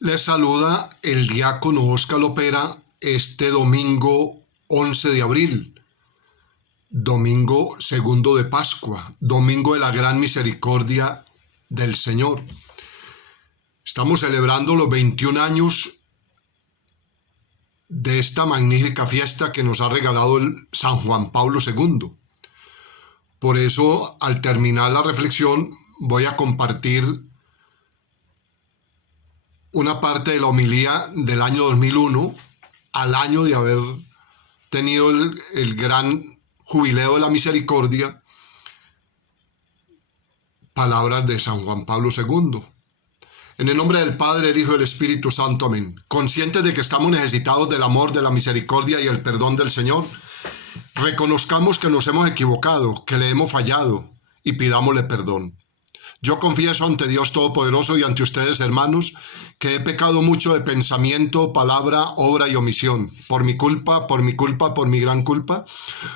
Les saluda el diácono Óscar Lopera este domingo 11 de abril, domingo segundo de Pascua, domingo de la gran misericordia del Señor. Estamos celebrando los 21 años de esta magnífica fiesta que nos ha regalado el San Juan Pablo II. Por eso, al terminar la reflexión, voy a compartir una parte de la homilía del año 2001, al año de haber tenido el gran jubileo de la misericordia, palabras de San Juan Pablo II. En el nombre del Padre, el Hijo y el Espíritu Santo, amén. Conscientes de que estamos necesitados del amor, de la misericordia y el perdón del Señor, reconozcamos que nos hemos equivocado, que le hemos fallado y pidámosle perdón. Yo confieso ante Dios Todopoderoso y ante ustedes, hermanos, que he pecado mucho de pensamiento, palabra, obra y omisión, por mi gran culpa.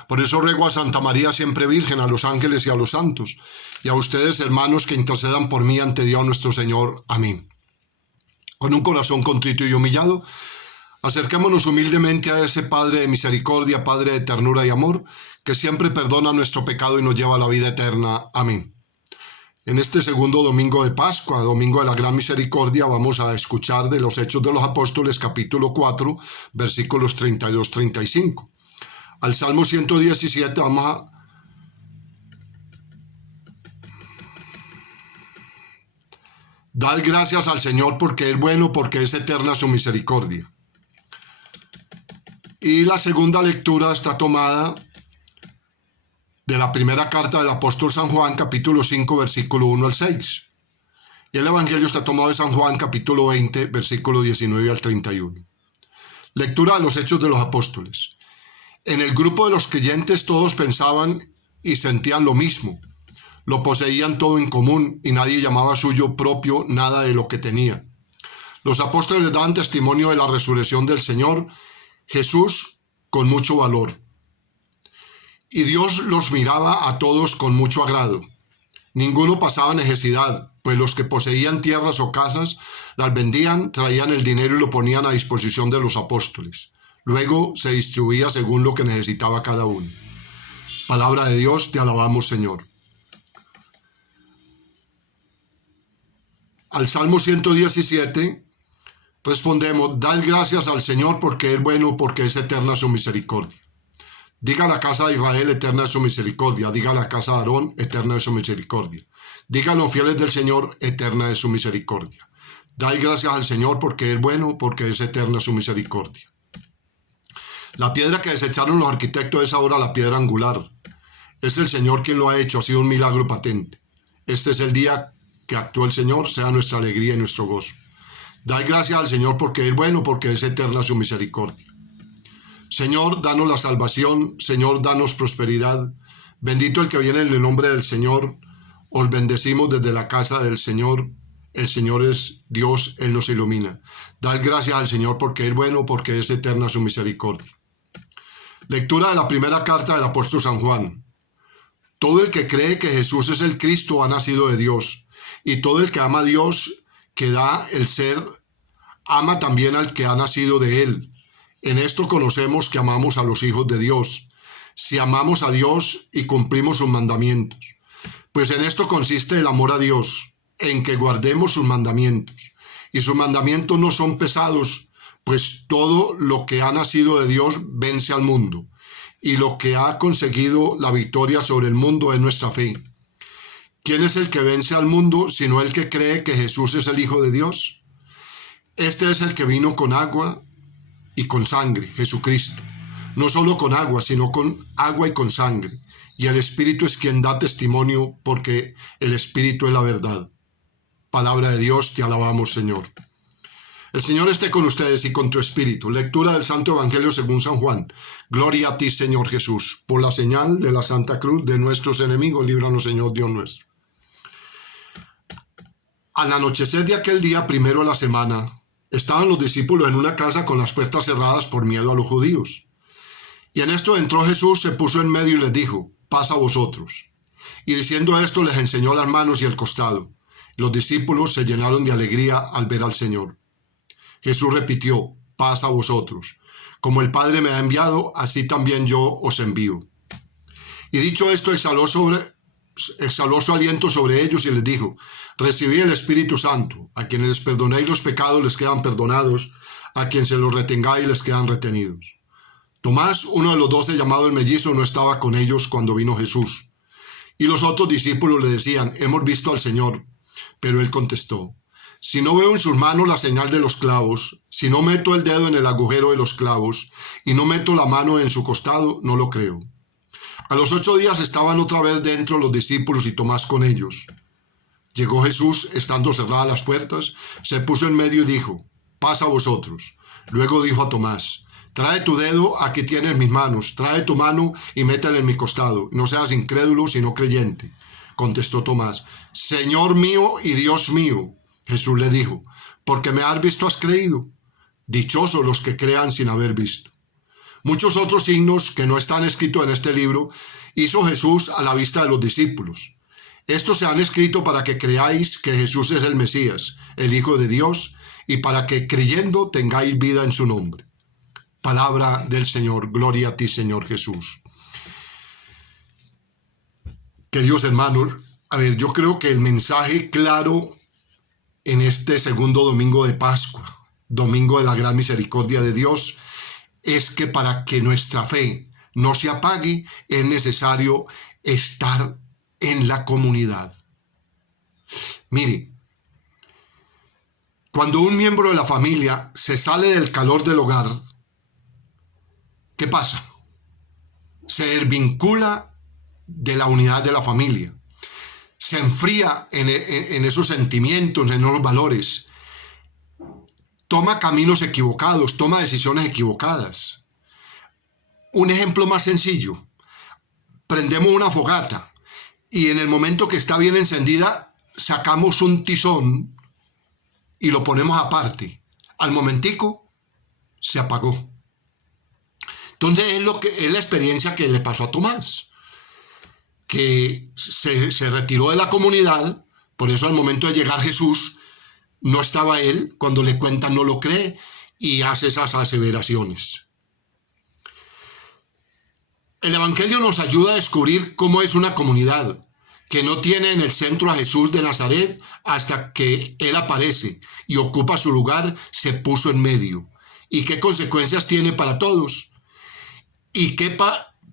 Por eso ruego a Santa María siempre Virgen, a los ángeles y a los santos, y a ustedes, hermanos, que intercedan por mí ante Dios nuestro Señor. Amén. Con un corazón contrito y humillado, acerquémonos humildemente a ese Padre de misericordia, Padre de ternura y amor, que siempre perdona nuestro pecado y nos lleva a la vida eterna. Amén. En este segundo domingo de Pascua, domingo de la Gran Misericordia, vamos a escuchar de los Hechos de los Apóstoles, capítulo 4, versículos 32-35. Al Salmo 117 vamos a dar gracias al Señor porque es bueno, porque es eterna su misericordia. Y la segunda lectura está tomada de la primera carta del apóstol San Juan, capítulo 5, versículo 1 al 6. Y el Evangelio está tomado de San Juan, capítulo 20, versículo 19 al 31. Lectura de los Hechos de los Apóstoles. En el grupo de los creyentes todos pensaban y sentían lo mismo. Lo poseían todo en común y nadie llamaba suyo propio nada de lo que tenía. Los apóstoles daban testimonio de la resurrección del Señor Jesús con mucho valor. Y Dios los miraba a todos con mucho agrado. Ninguno pasaba necesidad, pues los que poseían tierras o casas las vendían, traían el dinero y lo ponían a disposición de los apóstoles. Luego se distribuía según lo que necesitaba cada uno. Palabra de Dios, te alabamos, Señor. Al Salmo 117 respondemos: dad gracias al Señor porque es bueno, porque es eterna su misericordia. Diga a la casa de Israel, eterna es su misericordia. Diga a la casa de Aarón, eterna es su misericordia. Diga a los fieles del Señor, eterna es su misericordia. Dad gracias al Señor porque es bueno, porque es eterna su misericordia. La piedra que desecharon los arquitectos es ahora la piedra angular. Es el Señor quien lo ha hecho, ha sido un milagro patente. Este es el día que actuó el Señor, sea nuestra alegría y nuestro gozo. Dad gracias al Señor porque es bueno, porque es eterna su misericordia. Señor, danos la salvación. Señor, danos prosperidad. Bendito el que viene en el nombre del Señor. Os bendecimos desde la casa del Señor. El Señor es Dios, Él nos ilumina. Dad gracias al Señor porque es bueno, porque es eterna su misericordia. Lectura de la primera carta del apóstol San Juan. Todo el que cree que Jesús es el Cristo ha nacido de Dios, y todo el que ama a Dios, que da el ser, ama también al que ha nacido de Él. En esto conocemos que amamos a los hijos de Dios, si amamos a Dios y cumplimos sus mandamientos. Pues en esto consiste el amor a Dios, en que guardemos sus mandamientos. Y sus mandamientos no son pesados, pues todo lo que ha nacido de Dios vence al mundo. Y lo que ha conseguido la victoria sobre el mundo es nuestra fe. ¿Quién es el que vence al mundo, sino el que cree que Jesús es el Hijo de Dios? Este es el que vino con agua y con sangre, Jesucristo. No solo con agua, sino con agua y con sangre. Y el Espíritu es quien da testimonio, porque el Espíritu es la verdad. Palabra de Dios, te alabamos, Señor. El Señor esté con ustedes y con tu espíritu. Lectura del Santo Evangelio según San Juan. Gloria a ti, Señor Jesús. Por la señal de la Santa Cruz de nuestros enemigos, líbranos, Señor Dios nuestro. Al anochecer de aquel día primero de la semana, estaban los discípulos en una casa con las puertas cerradas por miedo a los judíos. Y en esto entró Jesús, se puso en medio y les dijo: paz a vosotros. Y diciendo esto les enseñó las manos y el costado. Los discípulos se llenaron de alegría al ver al Señor. Jesús repitió: paz a vosotros. Como el Padre me ha enviado, así también yo os envío. Y dicho esto, exhaló su aliento sobre ellos y les dijo: recibid el Espíritu Santo. A quienes les perdonéis los pecados les quedan perdonados, a quien se los retengáis les quedan retenidos. Tomás, uno de los 12, llamado el mellizo, no estaba con ellos cuando vino Jesús. Y los otros discípulos le decían: hemos visto al Señor. Pero él contestó: si no veo en sus manos la señal de los clavos, si no meto el dedo en el agujero de los clavos y no meto la mano en su costado, no lo creo. A los 8 días estaban otra vez dentro los discípulos y Tomás con ellos. Llegó Jesús, estando cerradas las puertas, se puso en medio y dijo: paz a vosotros. Luego dijo a Tomás: trae tu dedo, aquí tienes mis manos, trae tu mano y métela en mi costado. No seas incrédulo, sino creyente. Contestó Tomás: Señor mío y Dios mío. Jesús le dijo: porque me has visto has creído. Dichosos los que crean sin haber visto. Muchos otros signos que no están escritos en este libro hizo Jesús a la vista de los discípulos. Estos se han escrito para que creáis que Jesús es el Mesías, el Hijo de Dios, y para que creyendo tengáis vida en su nombre. Palabra del Señor. Gloria a ti, Señor Jesús. Queridos hermanos, yo creo que el mensaje claro en este segundo domingo de Pascua, domingo de la gran misericordia de Dios, es que para que nuestra fe no se apague, es necesario estar en la comunidad. Mire, cuando un miembro de la familia se sale del calor del hogar, ¿qué pasa? Se desvincula de la unidad de la familia. Se enfría en esos sentimientos, en esos valores. Toma caminos equivocados, toma decisiones equivocadas. Un ejemplo más sencillo. Prendemos una fogata y en el momento que está bien encendida, sacamos un tizón y lo ponemos aparte. Al momentico, se apagó. Entonces es la experiencia que le pasó a Tomás, que se retiró de la comunidad. Por eso al momento de llegar Jesús, no estaba él. Cuando le cuentan no lo cree y hace esas aseveraciones. El Evangelio nos ayuda a descubrir cómo es una comunidad que no tiene en el centro a Jesús de Nazaret hasta que él aparece y ocupa su lugar, se puso en medio. ¿Y qué consecuencias tiene para todos? ¿Y qué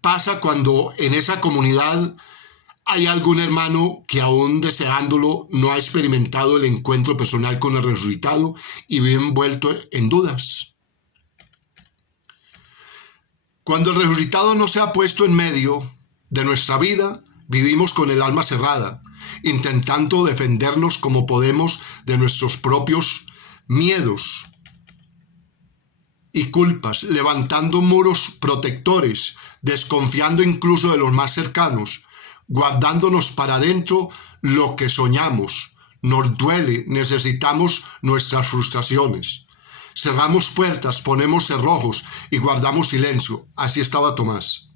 pasa cuando en esa comunidad hay algún hermano que aún deseándolo no ha experimentado el encuentro personal con el resucitado y vive envuelto en dudas? Cuando el resucitado no se ha puesto en medio de nuestra vida, vivimos con el alma cerrada, intentando defendernos como podemos de nuestros propios miedos y culpas, levantando muros protectores, desconfiando incluso de los más cercanos, guardándonos para adentro lo que soñamos. Nos duele, necesitamos nuestras frustraciones. Cerramos puertas, ponemos cerrojos y guardamos silencio. Así estaba Tomás.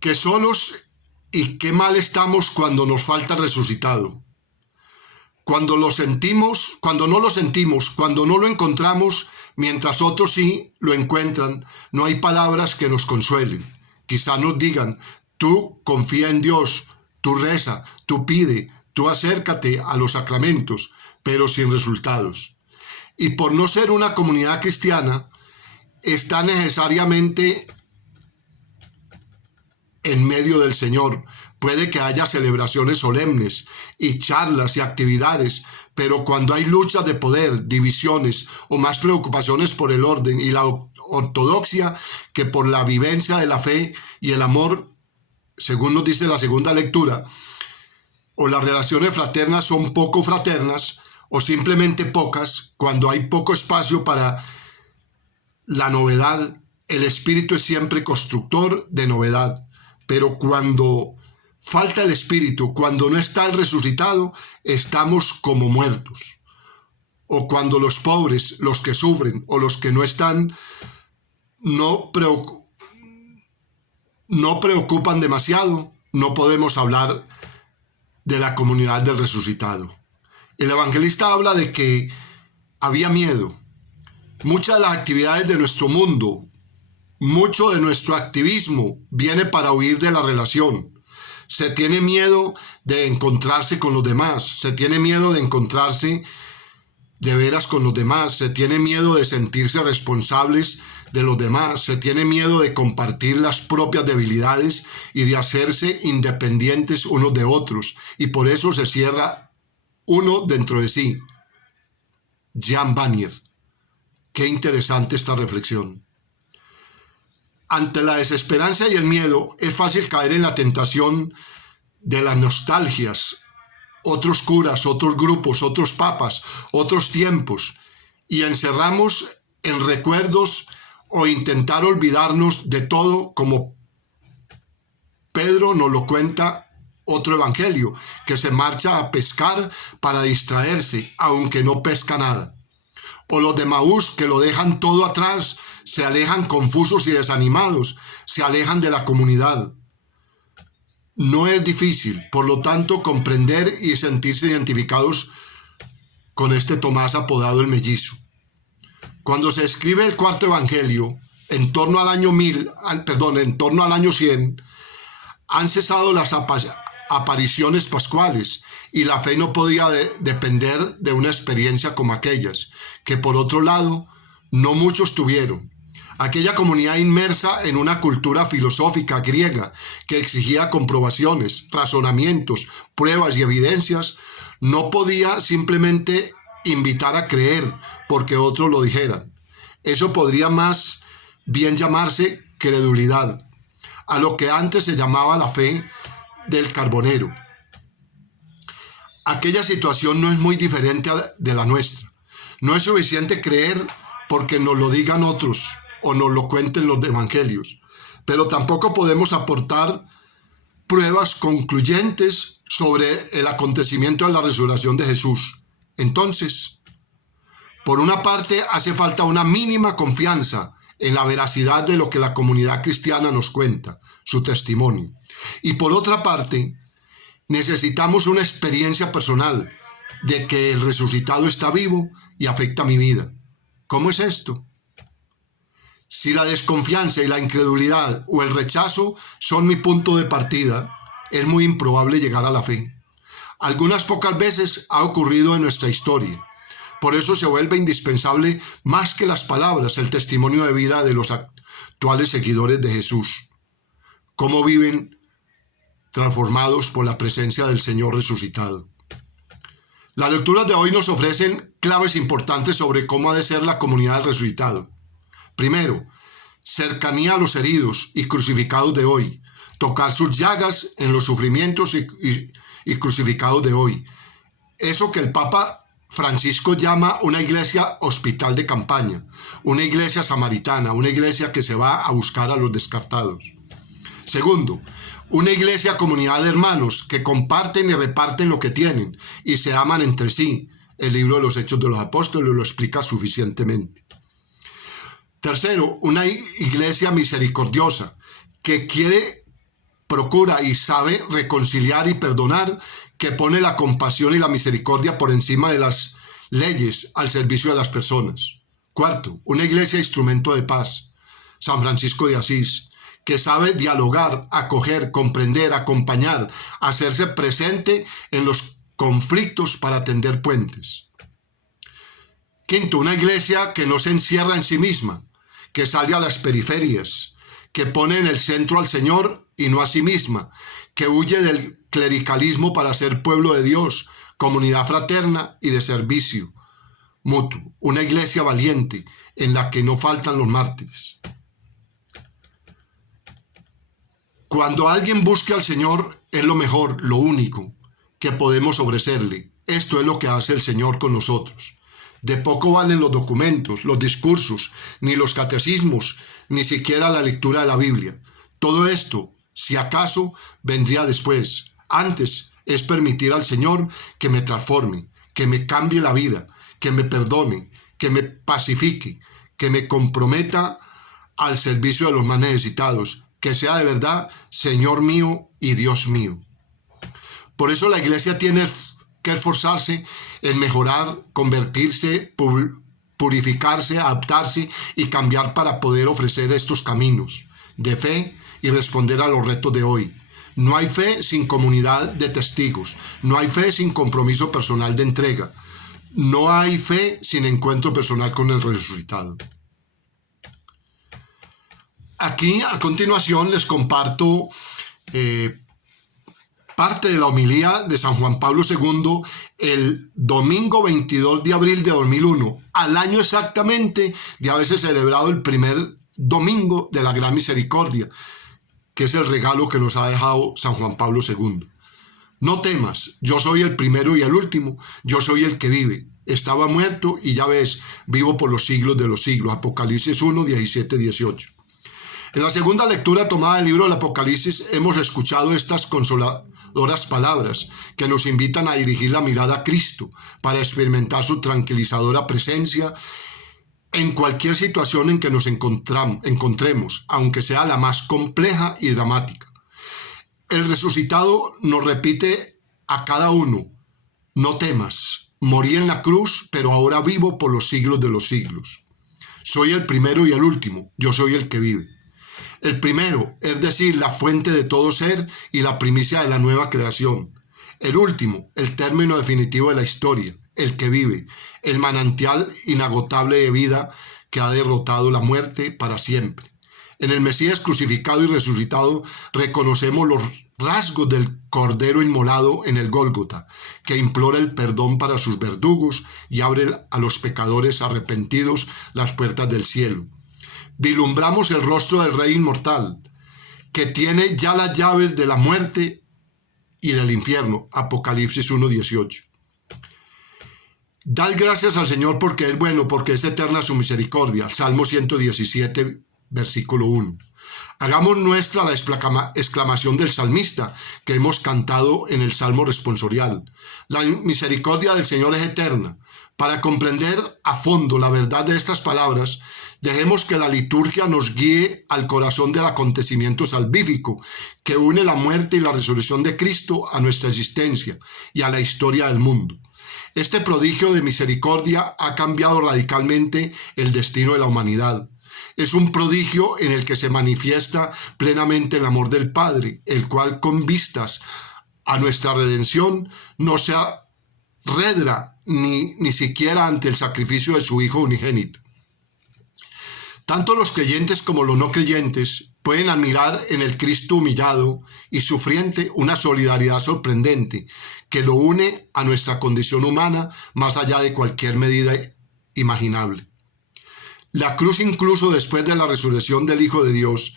Qué solos y qué mal estamos cuando nos falta el resucitado. Cuando lo sentimos, cuando no lo sentimos, cuando no lo encontramos, mientras otros sí lo encuentran, no hay palabras que nos consuelen. Quizá nos digan: tú confía en Dios, tú reza, tú pide, tú acércate a los sacramentos, pero sin resultados. Y por no ser una comunidad cristiana, está necesariamente en medio del Señor. Puede que haya celebraciones solemnes y charlas y actividades, pero cuando hay luchas de poder, divisiones o más preocupaciones por el orden y la ortodoxia que por la vivencia de la fe y el amor, según nos dice la segunda lectura, o las relaciones fraternas son poco fraternas o simplemente pocas, cuando hay poco espacio para la novedad, el espíritu es siempre constructor de novedad. Pero cuando falta el espíritu, cuando no está el resucitado, estamos como muertos. O cuando los pobres, los que sufren o los que no están, no preocupan demasiado, no podemos hablar de la comunidad del resucitado. El evangelista habla de que había miedo. Muchas de las actividades de nuestro mundo, mucho de nuestro activismo viene para huir de la relación. Se tiene miedo de encontrarse con los demás, se tiene miedo de encontrarse de veras con los demás, se tiene miedo de sentirse responsables de los demás, se tiene miedo de compartir las propias debilidades y de hacerse independientes unos de otros, y por eso se cierra uno dentro de sí. Jan Vanier. Qué interesante esta reflexión. Ante la desesperanza y el miedo, es fácil caer en la tentación de las nostalgias, otros curas, otros grupos, otros papas, otros tiempos, y encerramos en recuerdos o intentar olvidarnos de todo, como Pedro nos lo cuenta otro evangelio, que se marcha a pescar para distraerse, aunque no pesca nada. O los de Maús, que lo dejan todo atrás, se alejan confusos y desanimados, se alejan de la comunidad. No es difícil, por lo tanto, comprender y sentirse identificados con este Tomás apodado el Mellizo. Cuando se escribe el cuarto evangelio, en torno al año 100, han cesado las apariciones pascuales, y la fe no podía depender de una experiencia como aquellas, que por otro lado no muchos tuvieron. Aquella comunidad inmersa en una cultura filosófica griega que exigía comprobaciones, razonamientos, pruebas y evidencias, no podía simplemente invitar a creer porque otros lo dijeran. Eso podría más bien llamarse credulidad, a lo que antes se llamaba la fe del carbonero. Aquella situación no es muy diferente de la nuestra. No es suficiente creer porque nos lo digan otros o nos lo cuenten los evangelios, pero tampoco podemos aportar pruebas concluyentes sobre el acontecimiento de la resurrección de Jesús. Entonces, por una parte, hace falta una mínima confianza en la veracidad de lo que la comunidad cristiana nos cuenta, su testimonio. Y por otra parte, necesitamos una experiencia personal de que el resucitado está vivo y afecta mi vida. ¿Cómo es esto? Si la desconfianza y la incredulidad o el rechazo son mi punto de partida, es muy improbable llegar a la fe. Algunas pocas veces ha ocurrido en nuestra historia. Por eso se vuelve indispensable, más que las palabras, el testimonio de vida de los actuales seguidores de Jesús. Cómo viven transformados por la presencia del Señor resucitado. Las lecturas de hoy nos ofrecen claves importantes sobre cómo ha de ser la comunidad del resucitado. Primero, cercanía a los heridos y crucificados de hoy, tocar sus llagas en los sufrimientos y crucificados de hoy. Eso que el Papa Francisco llama una iglesia hospital de campaña, una iglesia samaritana, una iglesia que se va a buscar a los descartados. Segundo, una iglesia comunidad de hermanos que comparten y reparten lo que tienen y se aman entre sí. El libro de los Hechos de los Apóstoles lo explica suficientemente. Tercero, una iglesia misericordiosa que procura y sabe reconciliar y perdonar, que pone la compasión y la misericordia por encima de las leyes al servicio de las personas. Cuarto, una iglesia instrumento de paz, San Francisco de Asís, que sabe dialogar, acoger, comprender, acompañar, hacerse presente en los conflictos para tender puentes. Quinto, una iglesia que no se encierra en sí misma, que sale a las periferias, que pone en el centro al Señor y no a sí misma, que huye del clericalismo para ser pueblo de Dios, comunidad fraterna y de servicio mutuo. Una iglesia valiente en la que no faltan los mártires. Cuando alguien busque al Señor, es lo mejor, lo único que podemos ofrecerle. Esto es lo que hace el Señor con nosotros. De poco valen los documentos, los discursos, ni los catecismos, ni siquiera la lectura de la Biblia. Todo esto, si acaso, vendría después. Antes es permitir al Señor que me transforme, que me cambie la vida, que me perdone, que me pacifique, que me comprometa al servicio de los más necesitados, que sea de verdad Señor mío y Dios mío. Por eso la iglesia tiene que esforzarse en mejorar, convertirse, purificarse, adaptarse y cambiar para poder ofrecer estos caminos de fe y responder a los retos de hoy. No hay fe sin comunidad de testigos. No hay fe sin compromiso personal de entrega. No hay fe sin encuentro personal con el resucitado. Aquí, a continuación, les comparto parte de la homilía de San Juan Pablo II el domingo 22 de abril de 2001, al año exactamente de haberse celebrado el primer domingo de la Gran Misericordia, que es el regalo que nos ha dejado San Juan Pablo II. No temas, yo soy el primero y el último, yo soy el que vive. Estaba muerto y ya ves, vivo por los siglos de los siglos. Apocalipsis 1, 17, 18. En la segunda lectura tomada del libro del Apocalipsis hemos escuchado estas consoladoras palabras que nos invitan a dirigir la mirada a Cristo para experimentar su tranquilizadora presencia en cualquier situación en que nos encontremos, aunque sea la más compleja y dramática. El resucitado nos repite a cada uno: no temas, morí en la cruz, pero ahora vivo por los siglos de los siglos. Soy el primero y el último, yo soy el que vive. El primero, es decir, la fuente de todo ser y la primicia de la nueva creación. El último, el término definitivo de la historia, el que vive, el manantial inagotable de vida que ha derrotado la muerte para siempre. En el Mesías crucificado y resucitado reconocemos los rasgos del Cordero inmolado en el Gólgota, que implora el perdón para sus verdugos y abre a los pecadores arrepentidos las puertas del cielo. Vislumbramos el rostro del Rey inmortal, que tiene ya las llaves de la muerte y del infierno. Apocalipsis 1:18. Dad gracias al Señor porque es bueno, porque es eterna su misericordia. Salmo 117, versículo 1. Hagamos nuestra la exclamación del salmista que hemos cantado en el Salmo responsorial. La misericordia del Señor es eterna. Para comprender a fondo la verdad de estas palabras, dejemos que la liturgia nos guíe al corazón del acontecimiento salvífico que une la muerte y la resurrección de Cristo a nuestra existencia y a la historia del mundo. Este prodigio de misericordia ha cambiado radicalmente el destino de la humanidad. Es un prodigio en el que se manifiesta plenamente el amor del Padre, el cual con vistas a nuestra redención no se arredra ni siquiera ante el sacrificio de su Hijo unigénito. Tanto los creyentes como los no creyentes pueden admirar en el Cristo humillado y sufriente una solidaridad sorprendente que lo une a nuestra condición humana más allá de cualquier medida imaginable. La cruz, incluso después de la resurrección del Hijo de Dios,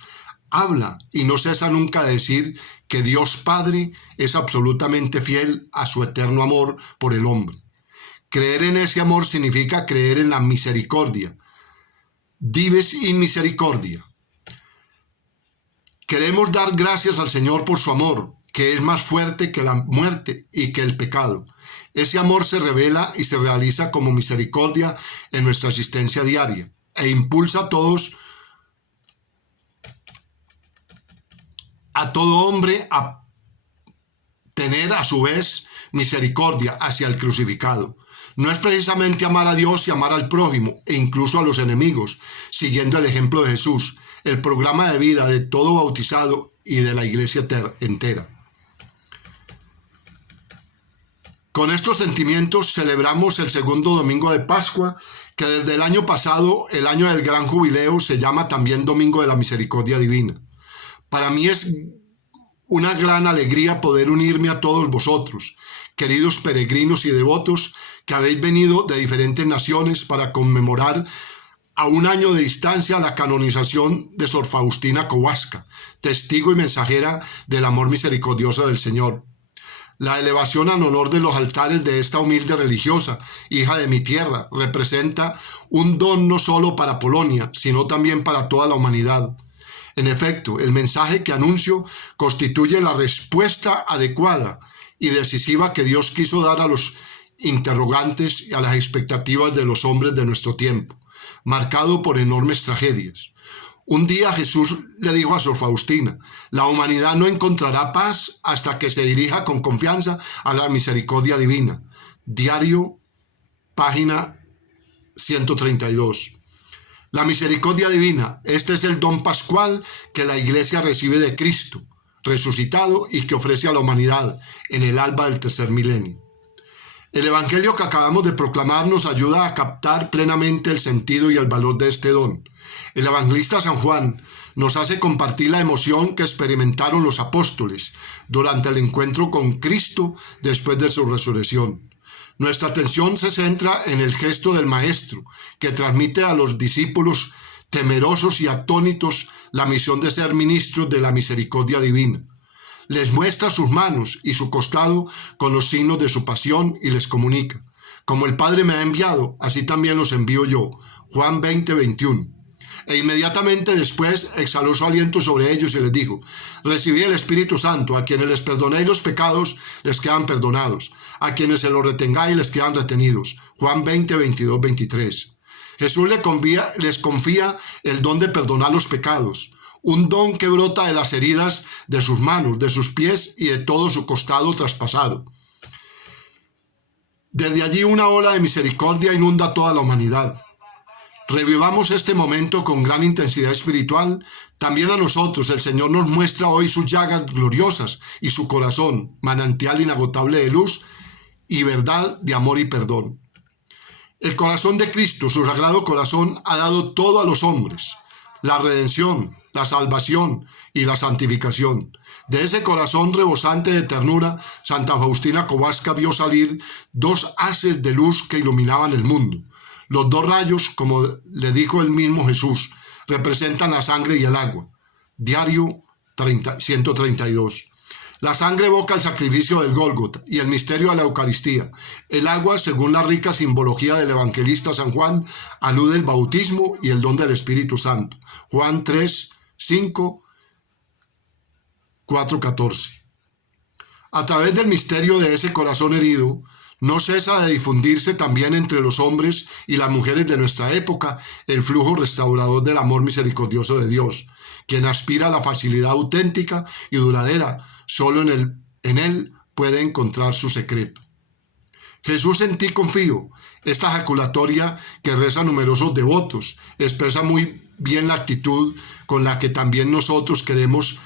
habla y no cesa nunca de decir que Dios Padre es absolutamente fiel a su eterno amor por el hombre. Creer en ese amor significa creer en la misericordia. Dives in misericordia. Queremos dar gracias al Señor por su amor, que es más fuerte que la muerte y que el pecado. Ese amor se revela y se realiza como misericordia en nuestra existencia diaria e impulsa a todo hombre a tener a su vez misericordia hacia el crucificado. No es precisamente amar a Dios y amar al prójimo e incluso a los enemigos, siguiendo el ejemplo de Jesús, el programa de vida de todo bautizado y de la iglesia entera. Con estos sentimientos celebramos el segundo domingo de Pascua, que desde el año pasado, el año del gran jubileo, se llama también Domingo de la Misericordia Divina. Para mí es una gran alegría poder unirme a todos vosotros, queridos peregrinos y devotos, que habéis venido de diferentes naciones para conmemorar a un año de distancia la canonización de Sor Faustina Kowalska, testigo y mensajera del amor misericordioso del Señor. La elevación en honor de los altares de esta humilde religiosa, hija de mi tierra, representa un don no solo para Polonia, sino también para toda la humanidad. En efecto, el mensaje que anuncio constituye la respuesta adecuada y decisiva que Dios quiso dar a los interrogantes y a las expectativas de los hombres de nuestro tiempo, marcado por enormes tragedias. Un día Jesús le dijo a Sor Faustina: la humanidad no encontrará paz hasta que se dirija con confianza a la misericordia divina. Diario, página 132. La misericordia divina, este es el don pascual que la Iglesia recibe de Cristo resucitado y que ofrece a la humanidad en el alba del tercer milenio. El Evangelio que acabamos de proclamar nos ayuda a captar plenamente el sentido y el valor de este don. El evangelista San Juan nos hace compartir la emoción que experimentaron los apóstoles durante el encuentro con Cristo después de su resurrección. Nuestra atención se centra en el gesto del Maestro, que transmite a los discípulos temerosos y atónitos la misión de ser ministros de la misericordia divina. Les muestra sus manos y su costado con los signos de su pasión y les comunica: como el Padre me ha enviado, así también los envío yo. Juan 20:21. E inmediatamente después exhaló su aliento sobre ellos y les dijo: recibid el Espíritu Santo. A quienes les perdonéis los pecados, les quedan perdonados. A quienes se los retengáis, les quedan retenidos. Juan 20:22-23. Jesús les confía el don de perdonar los pecados, un don que brota de las heridas de sus manos, de sus pies y de todo su costado traspasado. Desde allí una ola de misericordia inunda toda la humanidad. Revivamos este momento con gran intensidad espiritual. También a nosotros el Señor nos muestra hoy sus llagas gloriosas y su corazón, manantial inagotable de luz y verdad, de amor y perdón. El corazón de Cristo, su sagrado corazón, ha dado todo a los hombres: la redención, la salvación y la santificación. De ese corazón rebosante de ternura, Santa Faustina Kowalska vio salir dos haces de luz que iluminaban el mundo. Los dos rayos, como le dijo el mismo Jesús, representan la sangre y el agua. Diario 132. La sangre evoca el sacrificio del Gólgota y el misterio de la Eucaristía. El agua, según la rica simbología del evangelista San Juan, alude al bautismo y el don del Espíritu Santo. Juan 3, 5, 4, 14. A través del misterio de ese corazón herido, no cesa de difundirse también entre los hombres y las mujeres de nuestra época el flujo restaurador del amor misericordioso de Dios, quien aspira a la facilidad auténtica y duradera. Solo en él puede encontrar su secreto. Jesús, en ti confío. Esta ejaculatoria que rezan numerosos devotos expresa muy bien la actitud con la que también nosotros queremos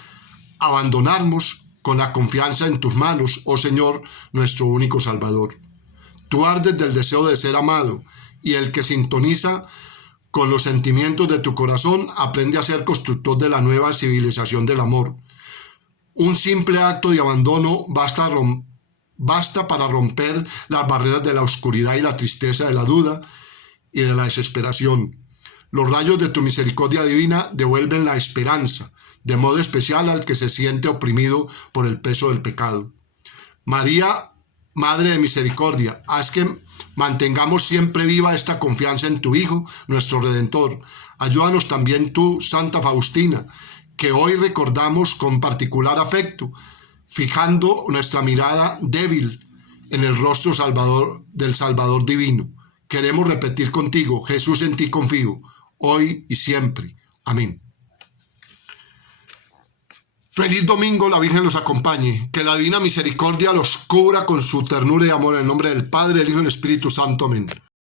abandonarnos con la confianza en tus manos, oh Señor, nuestro único Salvador. Tú ardes del deseo de ser amado, y el que sintoniza con los sentimientos de tu corazón aprende a ser constructor de la nueva civilización del amor. Un simple acto de abandono basta para romper las barreras de la oscuridad y la tristeza, de la duda y de la desesperación. Los rayos de tu misericordia divina devuelven la esperanza, de modo especial al que se siente oprimido por el peso del pecado. María, Madre de Misericordia, haz que mantengamos siempre viva esta confianza en tu Hijo, nuestro Redentor. Ayúdanos también tú, Santa Faustina, que hoy recordamos con particular afecto, fijando nuestra mirada débil en el rostro del Salvador divino. Queremos repetir contigo: Jesús, en ti confío, hoy y siempre. Amén. Feliz domingo, la Virgen los acompañe. Que la divina misericordia los cubra con su ternura y amor. En el nombre del Padre, del Hijo y del Espíritu Santo. Amén.